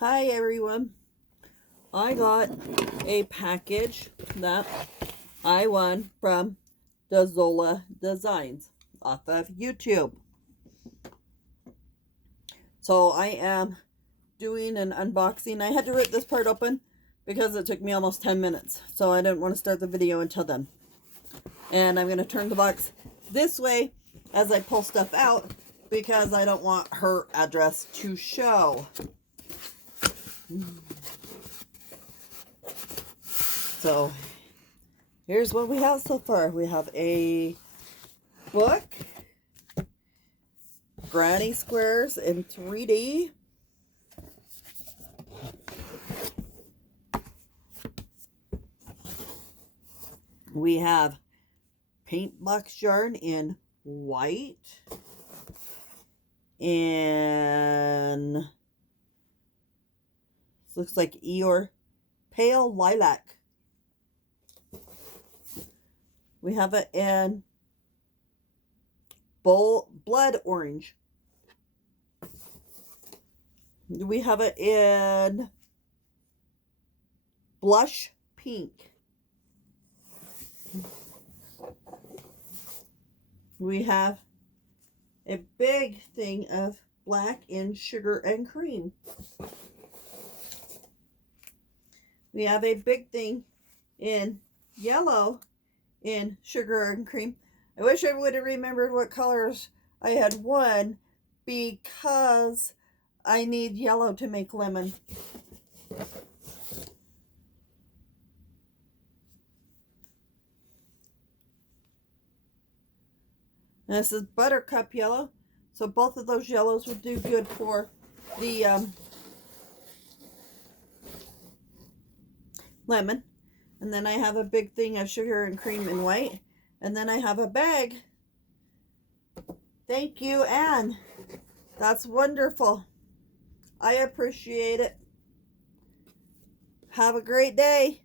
Hi everyone. I got a package that I won from Zola Designs off of YouTube. So I am doing an unboxing. I had to rip this part open because it took me almost 10 minutes. So I didn't want to start the video until then. And I'm going to turn the box this way as I pull stuff out because I don't want her address to show. So here's what we have so far. We have a book, granny squares in 3D, we have paint box yarn in white and looks like Eeyore pale lilac. We have it in blood orange. We have it in blush pink. We have a big thing of black in sugar and cream. We have a big thing in yellow in sugar and cream. I wish I would have remembered what colors I had won because I need yellow to make lemon. And this is buttercup yellow, so both of those yellows would do good for the lemon. And then I have a big thing of sugar and cream in white. And then I have a bag. Thank you, Anne. That's wonderful. I appreciate it. Have a great day.